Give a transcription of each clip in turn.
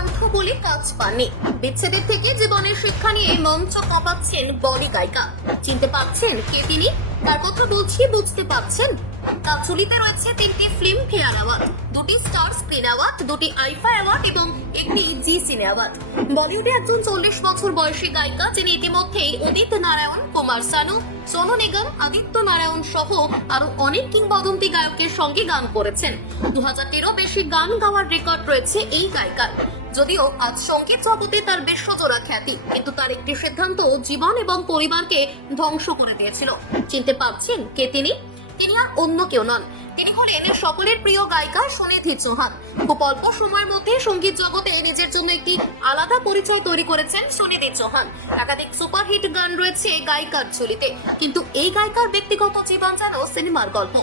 কণ্ঠ বলে কাজ পাননি। বিচ্ছেদের থেকে জীবনের শিক্ষা নিয়ে মঞ্চ কাঁপাচ্ছেন বলি গায়িকা। চিনতে পারছেন কে তিনি? তার কথা বলছি, বুঝতে পারছেন? তার ঝুলিতে রয়েছে 3টি ফিল্ম ফেয়ার অ্যাওয়ার্ড, 2টি স্টার স্ক্রিন অ্যাওয়ার্ড, 2টি আইফা অ্যাওয়ার্ড এবং একটি জি সিনে অ্যাওয়ার্ড। বলিউডে একজন 40 বছর বয়সী গায়িকা, যিনি ইতিমধ্যেই উদিত নারায়ণ, কুমার সানু, সোনু নিগম, আদিত্য নারায়ণ সহ আরো অনেক কিংবদন্তি গায়কের সঙ্গে গান করেছেন। 2000-টিরও বেশি গান গাওয়ার রেকর্ড রয়েছে এই গায়িকার। যদিও আজ সঙ্গীত জগতে তার বিশ্বজোড়া খ্যাতি, কিন্তু তার একটি সিদ্ধান্ত জীবন এবং পরিবারকে ধ্বংস করে দিয়েছিল। চিনতে পারছেন কে তিনি? তিনি আর অন্য কেউ নন, তিনি হলেন সকলের প্রিয় গায়িকা সুনিধি চৌহান। খুব অল্প সময়ের মধ্যে সঙ্গীত জগতে নিজের জন্য একটি আলাদা পরিচয় তৈরি করেছেন সুনিধি চৌহান। একাধিক সুপারহিট গান রয়েছে গায়িকার ঝুলিতে, কিন্তু এই গায়িকার ব্যক্তিগত জীবন যেন সিনেমার গল্প।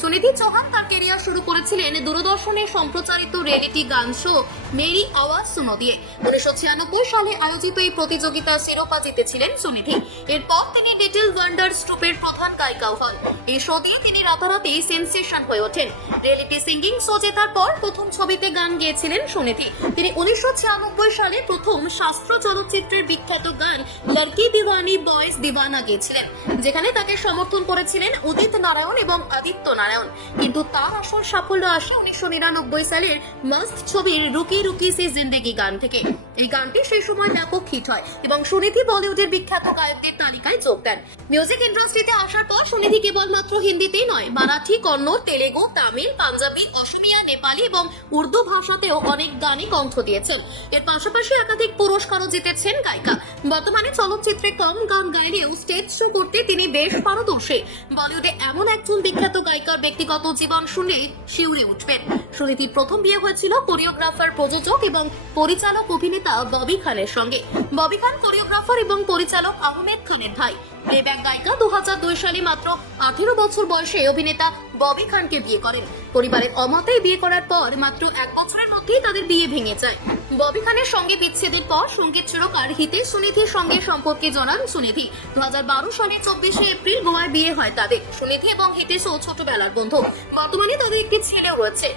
সুনিধি চৌহান তার ক্যারিয়ার শুরু করেছিলেন দূরদর্শনে সম্প্রচারিত রিয়েলিটি গান শো মেরি আওয়াজ সুনো দিয়ে। 1996 সালে আয়োজিত এই প্রতিযোগিতার শিরোপা জিতেছিলেন সুনিধি। এরপর তিনি লিটল ওয়ান্ডার্স ট্রুপের প্রধান গায়িকাও হন। এই শো দিয়ে তিনি রাতারাতি সেন্সেশন হয়ে ওঠেন। রিয়েলিটি সিঙ্গিং শো জেতার পর প্রথম ছবিতে গান গেয়েছিলেন সুনিধি। তিনি 1996 সালে প্রথম শাস্ত্র চলচ্চিত্রের বিখ্যাত গান লড়কি দিওয়ানি বয়েজ দিওয়ানা গেয়েছিলেন, যেখানে তাকে সমর্থন করেছিলেন উদিত নারায়ণ এবং আদিত্য নারায়ণ। কিন্তু তার আসল সাফল্য আসে 1999 সালের মাস্ট ছবির রুকি রুকি সি জিন্দেগি গান থেকে। এই গানটি সেই সময় ব্যাপক হিট হয় এবং সুনিধি বলিউডের বিখ্যাত গায়কদের তালিকায় যোগ দেন। মিউজিক ইন্ডাস্ট্রিতে আসার পর সুনিধি কেবলমাত্র হিন্দিতেই নয়, মারাঠি, কন্নড়, তেলেগু, তামিল, পাঞ্জাবি, অসমিয়া, নেপালি এবং উর্দু ভাষাতেও অনেক গানে কণ্ঠ দিয়েছেন। এর পাশাপাশি একাধিক পুরস্কারও জিতেছেন গায়িকা। বর্তমানে চলচ্চিত্রে কম গান গাইলেও স্টেজ শো করতে তিনি বেশ পারদর্শী। বলিউডে এমন একজন বিখ্যাত গায়িকার ব্যক্তিগত জীবন শুনলে শিউরে উঠবেন। সুনিধির প্রথম বিয়ে হয়েছিল কোরিওগ্রাফার, প্রযোজক এবং পরিচালক অভিনেতা ববি খানের সঙ্গে। ববি খান কোরিওগ্রাফার এবং পরিচালক আহমেদ খানের ভাই। প্লেব্যাক গায়িকা 2002 সালে মাত্র 18 বছর বয়সে অভিনেতা ববি খানকে বিয়ে করেন। পরিবারের অমতেই বিয়ে করার পর মাত্র 1 বছরের মধ্যেই তাদের বিয়ে ভেঙে যায়। ববি খানের সঙ্গে বিচ্ছেদের পর সঙ্গীত সুরকার হিতেশ সুনিধির সঙ্গে সম্পর্কে জানান সুনিধি। 2012 সালের 24শে এপ্রিল গোয়ায় বিয়ে হয় তাদের। সুনিধি এবং হিতেশও ছোটবেলার বন্ধু। বর্তমানে তাদের একটি ছেলেও রয়েছে।